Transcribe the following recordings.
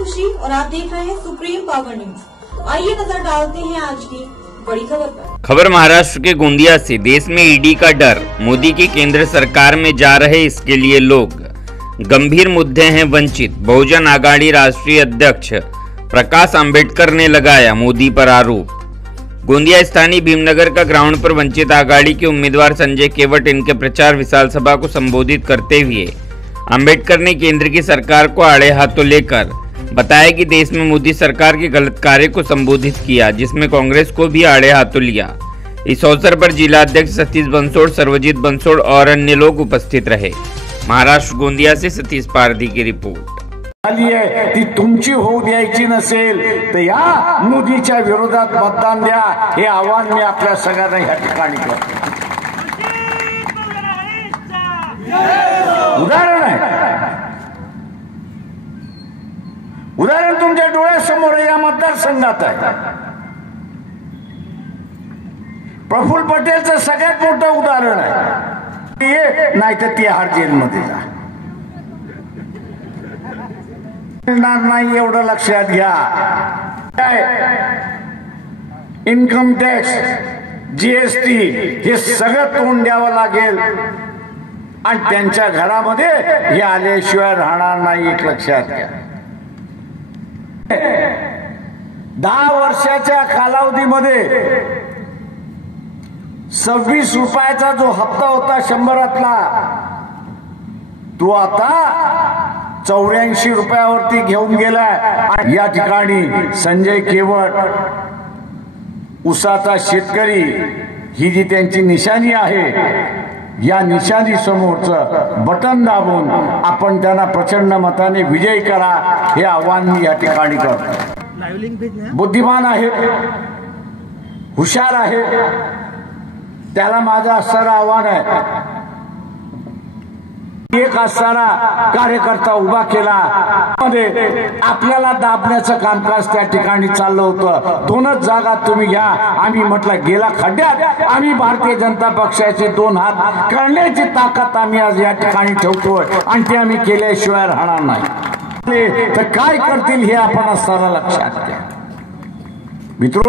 खुशी और आप देख रहे हैं सुप्रीम पावर न्यूज। आइए नजर डालते हैं आज की बड़ी खबर पर। खबर महाराष्ट्र के गोंदिया से। देश में ईडी का डर, मोदी की केंद्र सरकार में जा रहे इसके लिए लोग, गंभीर मुद्दे हैं वंचित। बहुजन आघाड़ी राष्ट्रीय अध्यक्ष प्रकाश आंबेडकर ने लगाया मोदी पर आरोप। गोंदिया स्थानीय भीमनगर का ग्राउंड पर वंचित आघाड़ी के उम्मीदवार संजय केवट इनके प्रचार विशाल सभा को संबोधित करते हुए आंबेडकर ने केंद्र की सरकार को आड़े हाथों लेकर बताया कि देश में मोदी सरकार के गलत कार्य को संबोधित किया, जिसमें कांग्रेस को भी आड़े हाथों लिया। इस अवसर पर जिला अध्यक्ष सतीश बंसोड़, सर्वजीत बंसोड़ और अन्य लोग उपस्थित रहे। महाराष्ट्र गोंदिया से सतीश पारधी की रिपोर्ट। ती तुमची होऊ द्यायची नसेल तर या मोदीच्या विरोधात मतदान द्या, हे आवाहन मी आपल्या सगळ्यांना या ठिकाणी करतो। उदाहरण तुमच्या डोळ्यासमोर या मतदारसंघात आहे। प्रफुल्ल पटेलचं सगळ्यात मोठं उदाहरण आहे। नाही तर तिहार जेलमध्ये जा, नाही एवढं लक्षात घ्या। इन्कम टॅक्स, जीएसटी हे सगळं तोंड द्यावं लागेल आणि त्यांच्या घरामध्ये हे आल्याशिवाय राहणार नाही, एक लक्षात घ्या। 10 वर्षाच्या कालावधीमध्ये 26 रुपयाचा जो हप्ता होता 100तला, तो आता 84 रुपयावरती घेऊन गेलाय। या ठिकाणी संजय केवट, उसाचा शेतकरी, ही जी त्यांची निशाणी आहे, या निशाणी समोरचं बटन दाबून आपण त्यांना प्रचंड मताने विजयी करा, हे आव्हान मी या ठिकाणी करतो। बुद्धिमान आहे, हुशार आहे, त्याला माझं असणारं आव्हान आहे, एक असणारा कार्यकर्ता उभा केला, आपल्याला दाबण्याचं कामकाज त्या ठिकाणी चाललं होतं। 2च जागा तुम्ही घ्या, आम्ही म्हटलं गेला खड्ड्यात, आम्ही भारतीय जनता पक्षाचे 2 हात करण्याची ताकद आम्ही आज या ठिकाणी ठेवतोय आणि ते आम्ही केल्याशिवाय राहणार नाही। तर काय करतील हे आपण असताना लक्षात घ्या मित्र।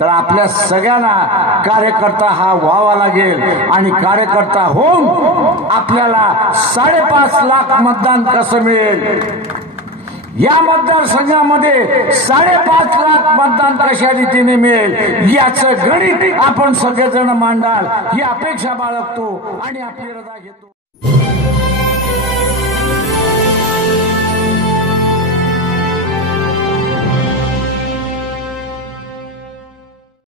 तर आपल्या सगळ्यांना कार्यकर्ता हा व्हावा लागेल आणि कार्यकर्ता होऊन आपल्याला 5.5 लाख मतदान कसं मिळेल, या मतदारसंघामध्ये 5.5 लाख मतदान कशा रीतीने मिळेल, याचं गणित आपण सगळेजण मांडाल ही अपेक्षा बाळगतो आणि आपली रजा घेतो।